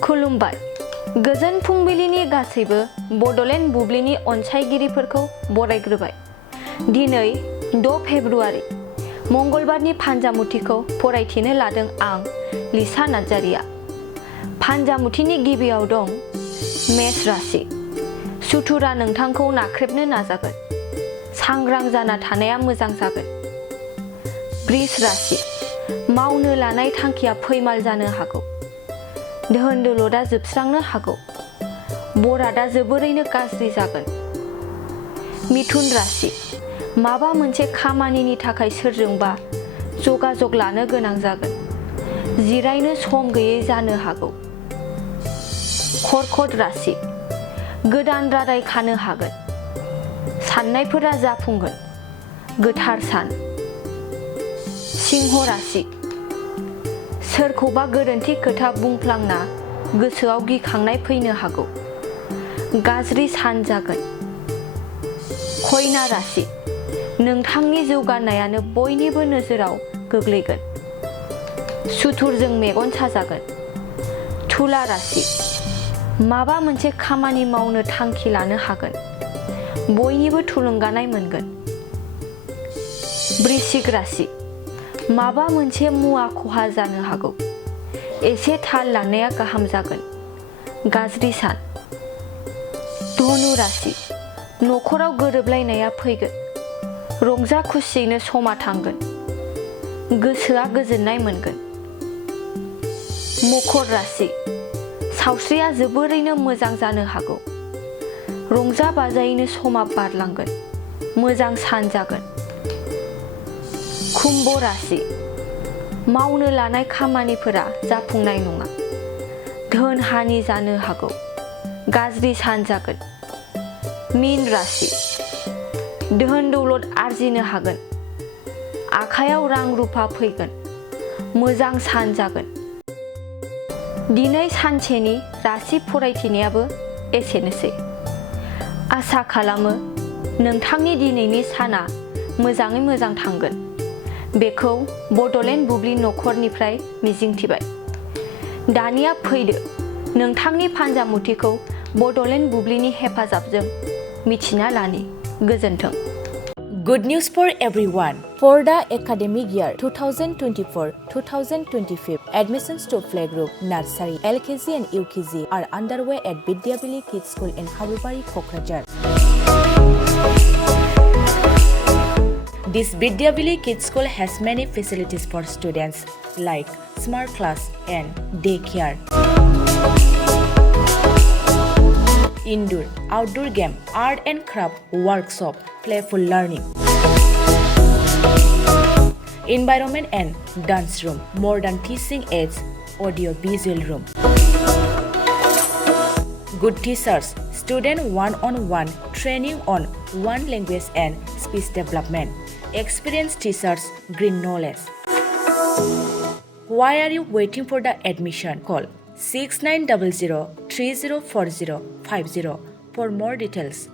खुलुमबाय। गोजोन फुंबिलिनि गासैबो बड'लेण्ड बुब्लिनि अनसायगिरिफोरखौ बरायग्रोबाय। दिनै 6 फेब्रुआरि मंगलबारनि फान्जामुथिखौ फरायथिनो लादों आं लिसा नार्जारिया। फान्जामुथिनि गिबियाव दं मेष राशि। सुथुरा नोंथांखौ नाख्रेबनो नाजागोन। सांग्रां जाना थानाया मोजां जागोन। वृष राशि। मावनो लानाय थांखिया फैमाल जानो हागौ। धोन दौलतआ जोबस्रांनो हागौ। बरादा जोबोरैनो गाज्रि जागोन। मिथुन राशि। माबा मोनसे खामानिनि थाखाय सोरजोंबा जगाजग लानो गोनां जागोन। जिरायनो सम गैयै जानो हागौ। कर्कट राशि। गोदान रादाय खानो हागोन। साननायफोरा जाफुंगोन। गोथार सान। सिंह राशि। सोरखौबा गोरोन्थि खोथा बुंफ्लांना गोसोआव गिखांनाय फैनो हागौ। गाज्रि सान जागोन। कन्या राशि। नोंथांनि जौगानायानो बयनिबो नोजोराव गोग्लैगोन। सुथुरजों मेगन साजागोन। तुला राशि। माबा मोनसे खामानि मावनो थांखि लानो हागोन। बयनिबो थुलुंगानाय मोनगोन। वृश्चिक राशि। माबा मोनसे मुवा खहा जानो हागौ। एसे थाल लानाया गाहाम जागोन। गाज्रि सान। धनु राशि। न'खराव गोरोबलायनाया फैगोन। रंजा खुसियैनो समा थांगोन। गोसोआ गोजोननाय मोनगोन। मकर राशि। सावस्रिया जोबोरैनो मोजां जानो हागौ। रंजा बाजायैनो समा बारलांगोन। मोजां सान जागोन। कुम्भ राशि। मावनो लानाय खामानिफोरा जाफुंनाय नङा। धोन हानि जानो हागौ। गाज्रि सान जागोन। मीन राशि। धोन दौलत आरजिनो हागोन। आखायाव रां रुफा फैगोन। मोजां सान जागोन। दिनै सानसेनि राशि फरायथिनायाबो एसेनोसै। आसा खालामो नोंथांनि दिनैनि साना मोजाङै मोजां थांगोन। बेखौ बड'लेण्ड बुब्लि नखरनिफ्राय मिजिंथिबाय। दानिया फैदो नोंथांनि फान्जामुथिखौ बड'लेण्ड बुब्लिनि हेफाजाबजों मिथिना लानि। गोजोन्थों। Good news for everyone. For the academic year 2024-2025, admissions to playgroup, nursery, LKG and UKG are underway at Vidyavili Kids School in Habubari, Kokrajhar. This Vidyavili Kids School has many facilities for students like smart class and daycare. Indoor, outdoor game, art and craft workshop, playful learning. Environment and dance room, modern teaching aids, audio visual room. Good teachers, student one-on-one training on one language and speech development. Experienced teachers, green knowledge. Why are you waiting for the admission? Call 6900 304050 for more details.